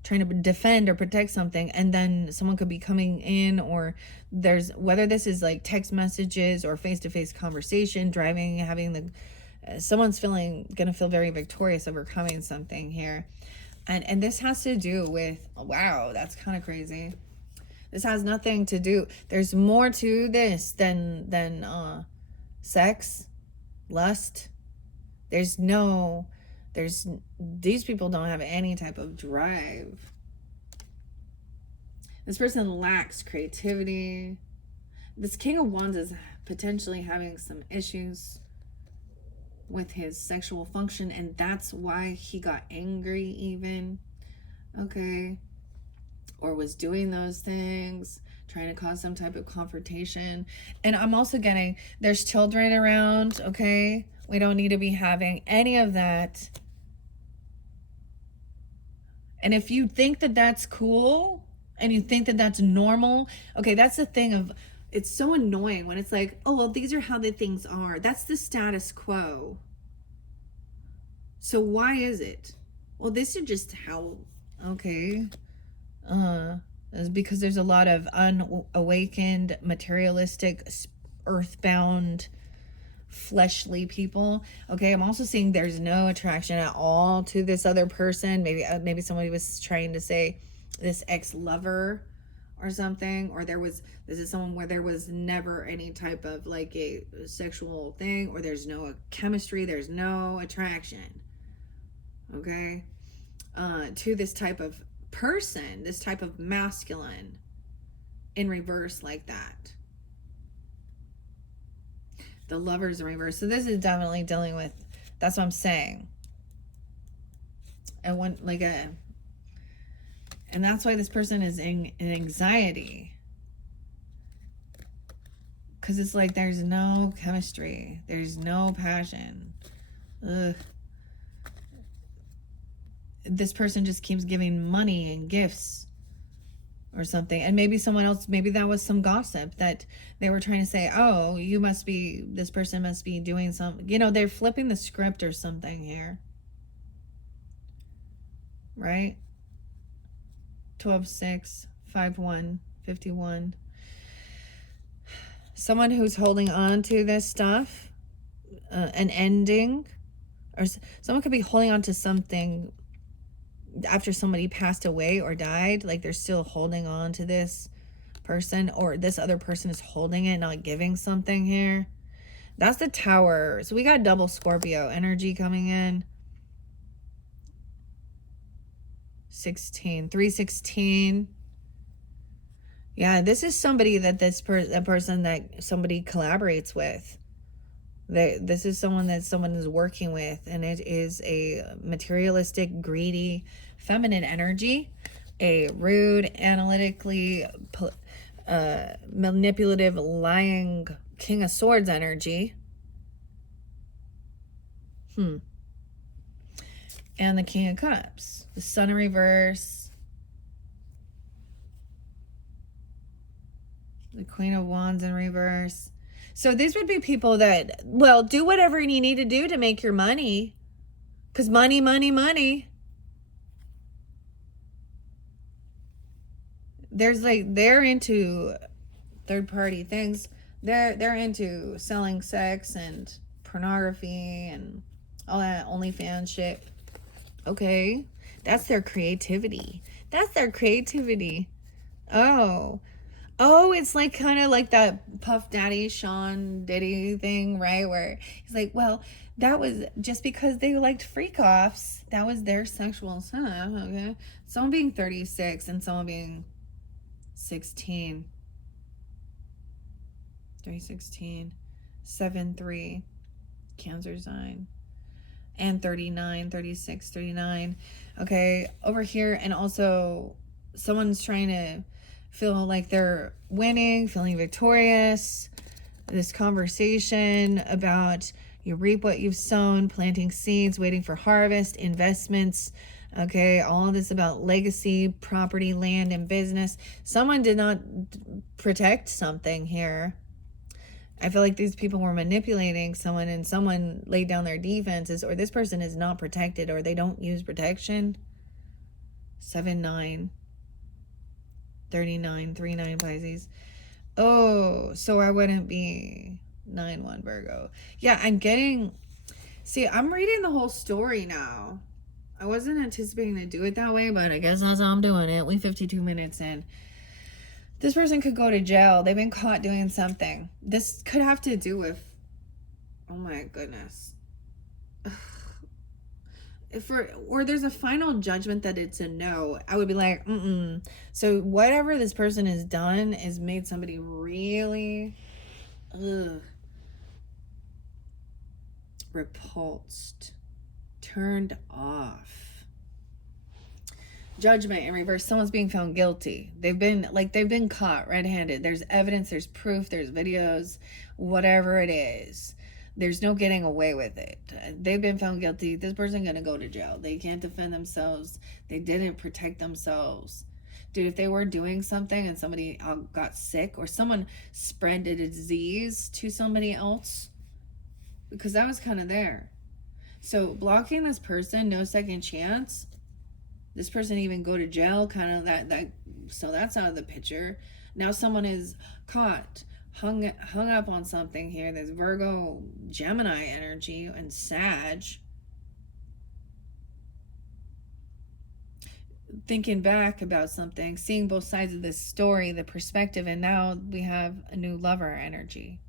trying to defend or protect something, and then someone could be coming in, or there's, whether this is like text messages or face-to-face conversation, driving, having the, someone's gonna feel very victorious overcoming something here. And this has to do with, wow, that's kind of crazy. This has nothing to do, there's more to this than sex, lust. These people don't have any type of drive. This person lacks creativity. This King of Wands is potentially having some issues with his sexual function, and that's why he got angry even. Okay. Or was doing those things, trying to cause some type of confrontation. And I'm also getting, there's children around, okay? We don't need to be having any of that. And if you think that that's cool and you think that that's normal, okay, that's the thing of, it's so annoying when it's like, oh, well, these are how the things are. That's the status quo. So why is it? Well, this is just how, okay. Is because there's a lot of unawakened, materialistic, earthbound, fleshly people. Okay, I'm also seeing there's no attraction at all to this other person. Maybe somebody was trying to say this ex-lover or something, or this is someone where there was never any type of like a sexual thing, or there's no chemistry, there's no attraction, okay, to this type of person, this type of masculine in reverse like that. The Lovers in reverse. So this is definitely dealing with, that's what I'm saying. And and that's why this person is in anxiety. Because it's like there's no chemistry. There's no passion. Ugh. This person just keeps giving money and gifts or something. And maybe someone else, maybe that was some gossip that they were trying to say, oh, this person must be doing something. You know, they're flipping the script or something here. Right? 12-6, 5-1, 51. Someone who's holding on to this stuff, an ending, or someone could be holding on to something after somebody passed away or died. Like they're still holding on to this person, or this other person is holding it, not giving something here. That's the Tower. So we got double Scorpio energy coming in. 316. Yeah, this is somebody that a person that somebody collaborates with. This is someone that someone is working with, and it is a materialistic, greedy, feminine energy, a rude, analytically manipulative, lying King of Swords energy. And the King of Cups, the Sun in reverse, the Queen of Wands in reverse. So these would be people that, well, do whatever you need to do to make your money. Because money, money, money. There's like, they're into third party things. They're into selling sex and pornography and all that OnlyFans shit. Okay. That's their creativity. That's their creativity. Oh, it's like kind of like that Puff Daddy, Sean Diddy thing, right? Where he's like, well, that was just because they liked freak offs. That was their sexual stuff, okay? Someone being 36 and someone being 16. 316. 7-3. Cancer sign. And 39, 36, 39. Okay, over here, and also someone's trying to feel like they're winning, feeling victorious. This conversation about you reap what you've sown, planting seeds, waiting for harvest, investments. Okay, all of this about legacy, property, land, and business. Someone did not protect something here. I feel like these people were manipulating someone, and someone laid down their defenses, or this person is not protected, or they don't use protection. 7-9. 39, 3-9 Pisces. Oh, so I wouldn't be 9-1 Virgo. Yeah, I'm reading the whole story now. I wasn't anticipating to do it that way, but I guess that's how I'm doing it. We 52 minutes in. This person could go to jail. They've been caught doing something. This could have to do with, oh my goodness. Or there's a final judgment that it's a no, I would be like, So whatever this person has done has made somebody really repulsed, turned off. Judgment in reverse. Someone's being found guilty. They've been caught red-handed. There's evidence, there's proof, there's videos, whatever it is. There's no getting away with it. They've been found guilty. This person's going to go to jail. They can't defend themselves. They didn't protect themselves. Dude, if they were doing something and somebody got sick, or someone spread a disease to somebody else, because that was kind of there. So blocking this person, no second chance. This person even go to jail, kind of that. So that's out of the picture. Now someone is caught, hung up on something here. There's Virgo, Gemini energy, and Sag. Thinking back about something, seeing both sides of this story, the perspective, and now we have a new lover energy.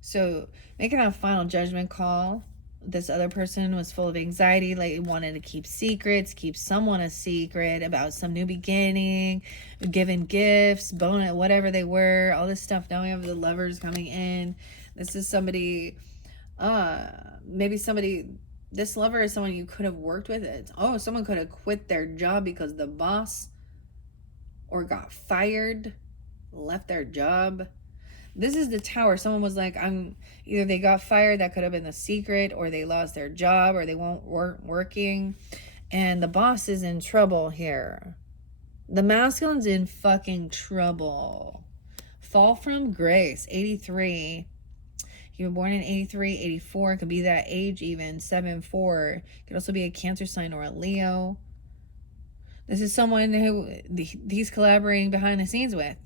So making a final judgment call. This other person was full of anxiety, like wanted to keep secrets, keep someone a secret about some new beginning, giving gifts, bonus, whatever they were, all this stuff. Now we have the lovers coming in. This is somebody, this lover is someone you could have worked with. Someone could have quit their job because the boss or got fired, left their job. This is the Tower. Someone was like, either they got fired, that could have been the secret, or they lost their job, or they weren't working. And the boss is in trouble here. The masculine's in fucking trouble. Fall from grace, 83. You were born in 83, 84. Could be that age even, 7-4. Could also be a Cancer sign or a Leo. This is someone who he's collaborating behind the scenes with.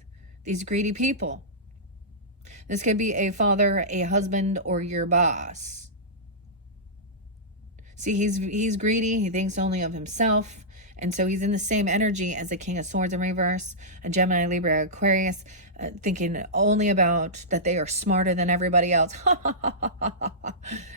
These greedy people. This could be a father, a husband, or your boss. See, he's greedy. He thinks only of himself. And so he's in the same energy as the King of Swords in reverse, a Gemini, Libra, Aquarius, thinking only about that they are smarter than everybody else.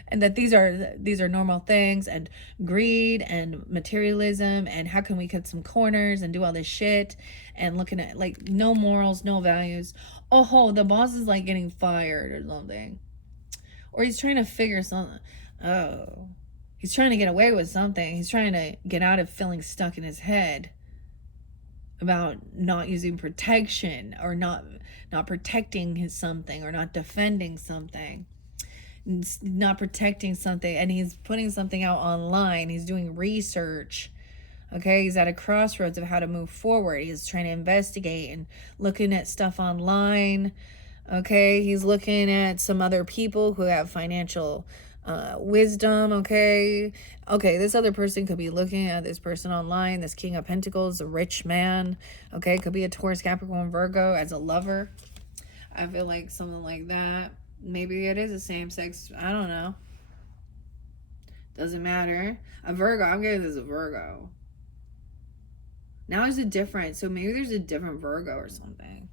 And that these are normal things, and greed and materialism, and how can we cut some corners and do all this shit, and looking at like no morals, no values. Oh, the boss is like getting fired or something. Or he's trying to figure something. Oh. He's trying to get away with something. He's trying to get out of feeling stuck in his head about not using protection, or not protecting his something, or not defending something, not protecting something. And he's putting something out online. He's doing research. Okay, he's at a crossroads of how to move forward. He's trying to investigate and looking at stuff online. Okay, he's looking at some other people who have financial wisdom. Okay, this other person could be looking at this person online, this King of Pentacles, a rich man. Okay, could be a Taurus, Capricorn, Virgo as a lover. I feel like something like that. Maybe it is a same sex, I don't know, doesn't matter. A Virgo, I'm getting this a Virgo. Now there's a different, so maybe there's a different Virgo or something.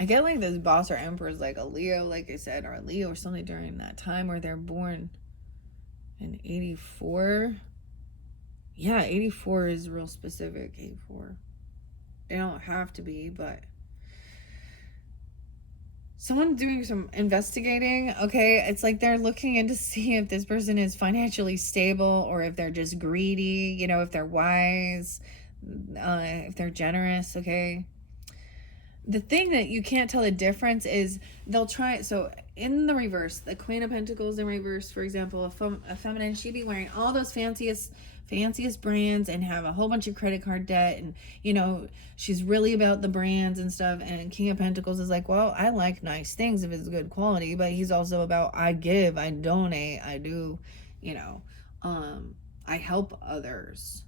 I get like this boss or emperor is like a Leo, like I said, or a Leo or something during that time where they're born in 84. Yeah, 84 is real specific, 84. They don't have to be, but someone doing some investigating. Okay, it's like they're looking in to see if this person is financially stable, or if they're just greedy, you know, if they're wise, if they're generous. Okay, the thing that you can't tell the difference is they'll try. So in the reverse, the Queen of Pentacles in reverse, for example, a feminine, she'd be wearing all those fanciest brands and have a whole bunch of credit card debt, and you know, she's really about the brands and stuff. And King of Pentacles is like, well, I like nice things if it's good quality, but he's also about I give, I donate, I do, you know, I help others.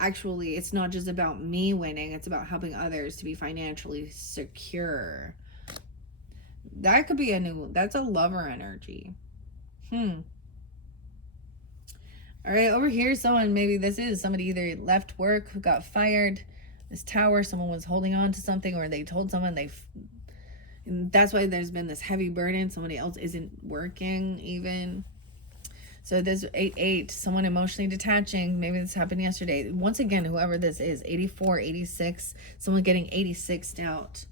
Actually, it's not just about me winning, it's about helping others to be financially secure. That could be that's a lover energy. All right, over here, somebody either left work, who got fired. This Tower, someone was holding on to something, or they told someone and that's why there's been this heavy burden. Somebody else isn't working even. So this 8-8, someone emotionally detaching. Maybe this happened yesterday. Once again, whoever this is, 84, 86, someone getting 86'd out.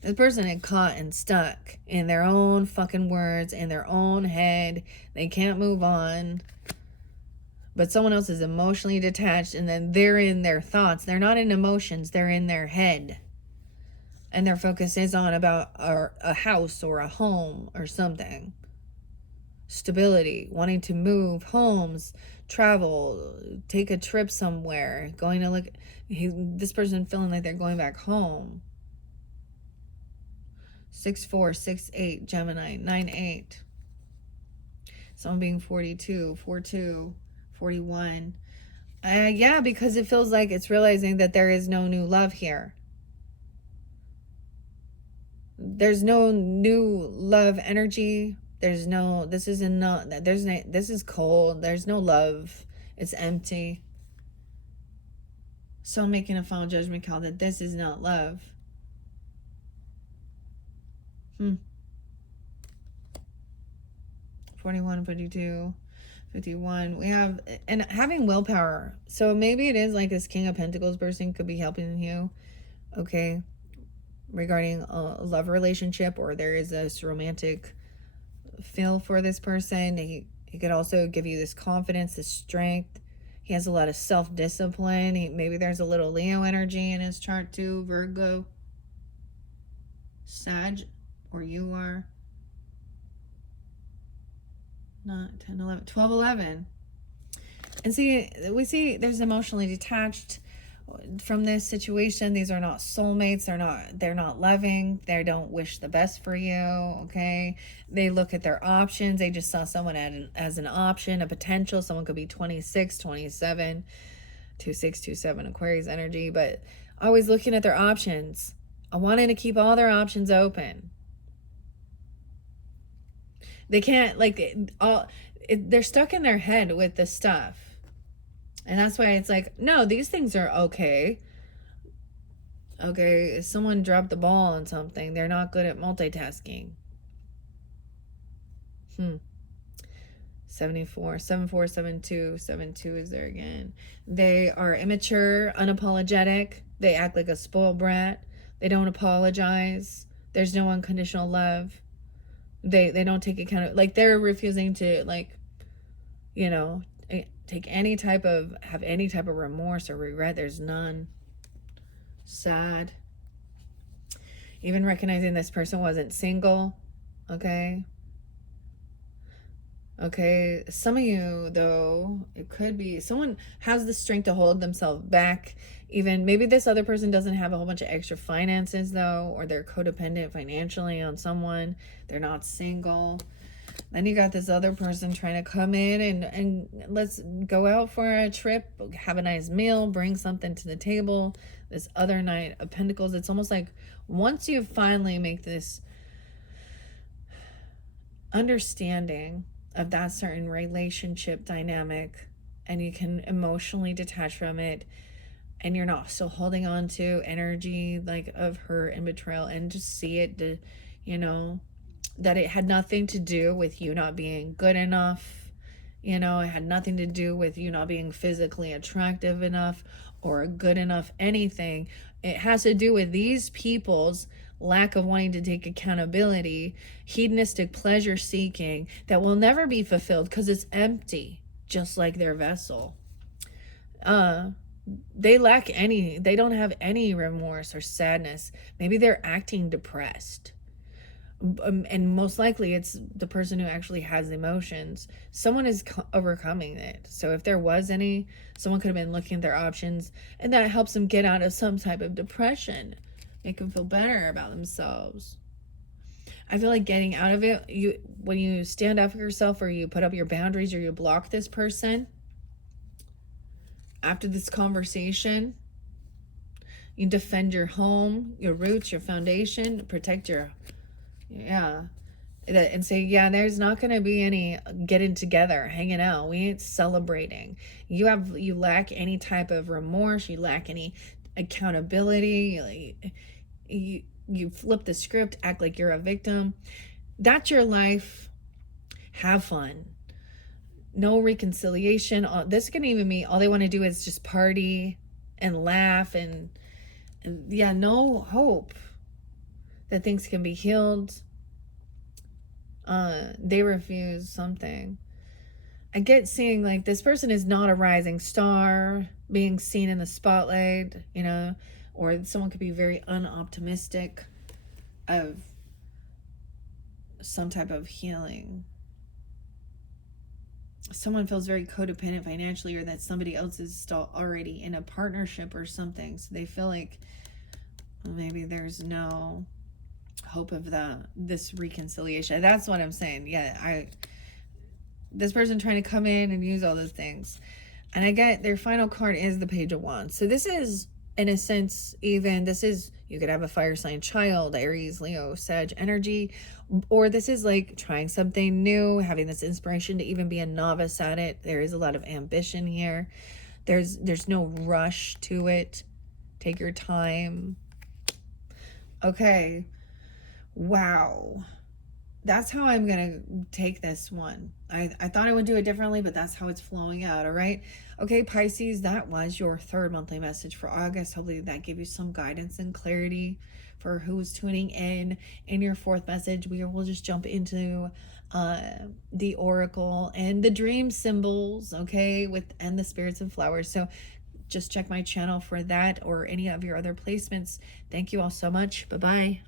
This person is caught and stuck in their own fucking words, in their own head. They can't move on. But someone else is emotionally detached, and then they're in their thoughts. They're not in emotions, they're in their head. And their focus is on about a house or a home or something. Stability, wanting to move, homes, travel, take a trip somewhere, going to look. This person feeling like they're going back home. 6-4, 6-8, Gemini, 9-8. Someone being 42, 4-2, 41. Yeah, because it feels like it's realizing that there is no new love here. There's no new love energy. There's no, this is not, this is cold. There's no love. It's empty. So I'm making a final judgment call that this is not love. 41, 52, 51. We have, and having willpower. So maybe it is like this King of Pentacles person could be helping you. Okay. Regarding a love relationship, or there is this romantic feel for this person. He could also give you this confidence, this strength. He has a lot of self-discipline. Maybe there's a little Leo energy in his chart too. Virgo, Sag, or you are. Not 10, 11, 12, 11. And see, we see there's emotionally detached from this situation. These are not soulmates. They're not loving. They don't wish the best for you. Okay, they look at their options. They just saw someone as an option, a potential. Someone could be 26, 27, 26, 27 Aquarius energy, but always looking at their options. I wanted to keep all their options open. They can't, like, all they're stuck in their head with this stuff. And that's why it's like, no, these things are okay. Okay, if someone dropped the ball on something, they're not good at multitasking. 74, 74, 72, 72 is there again. They are immature, unapologetic. They act like a spoiled brat. They don't apologize. There's no unconditional love. They don't take account of, like, they're refusing to, like, you know, take any type of, have any type of remorse or regret. There's none. Sad. Even recognizing this person wasn't single. Okay. Okay, some of you, though, it could be someone has the strength to hold themselves back. Even maybe this other person doesn't have a whole bunch of extra finances, though, or they're codependent financially on someone. They're not single. Then you got this other person trying to come in and let's go out for a trip, have a nice meal, bring something to the table. This other Knight of Pentacles, it's almost like once you finally make this understanding of that certain relationship dynamic and you can emotionally detach from it and you're not still holding on to energy like of hurt and betrayal, and just see it, you know, that it had nothing to do with you not being good enough. You know, it had nothing to do with you not being physically attractive enough or good enough anything. It has to do with these people's lack of wanting to take accountability, hedonistic pleasure seeking that will never be fulfilled because it's empty, just like their vessel. They don't have any remorse or sadness. Maybe they're acting depressed. And most likely it's the person who actually has emotions. Someone is overcoming it. So if there was any, someone could have been looking at their options, and that helps them get out of some type of depression, make them feel better about themselves. I feel like getting out of it, when you stand up for yourself or you put up your boundaries or you block this person after this conversation, you defend your home, your roots, your foundation, protect your and say, yeah, there's not going to be any getting together, hanging out. We ain't celebrating. You lack any type of remorse. You lack any accountability. You flip the script, act like you're a victim. That's your life. Have fun. No reconciliation. This can even mean all they want to do is just party and laugh and yeah, no hope that things can be healed. They refuse something. I get seeing like this person is not a rising star being seen in the spotlight, you know, or someone could be very unoptimistic of some type of healing. Someone feels very codependent financially, or that somebody else is still already in a partnership or something. So they feel like maybe there's no hope of this reconciliation. That's what I'm saying. Yeah, this person trying to come in and use all those things. And I get their final card is the Page of Wands. So this is, in a sense, you could have a fire sign child, Aries, Leo, Sag energy, or this is like trying something new, having this inspiration to even be a novice at it. There is a lot of ambition here. There's no rush to it. Take your time. Okay. Wow. That's how I'm going to take this one. I thought I would do it differently, but that's how it's flowing out, all right? Okay, Pisces, that was your third monthly message for August. Hopefully that gave you some guidance and clarity for who's tuning in. In your fourth message, we'll just jump into the oracle and the dream symbols, okay, and the spirits and flowers. So just check my channel for that or any of your other placements. Thank you all so much. Bye-bye.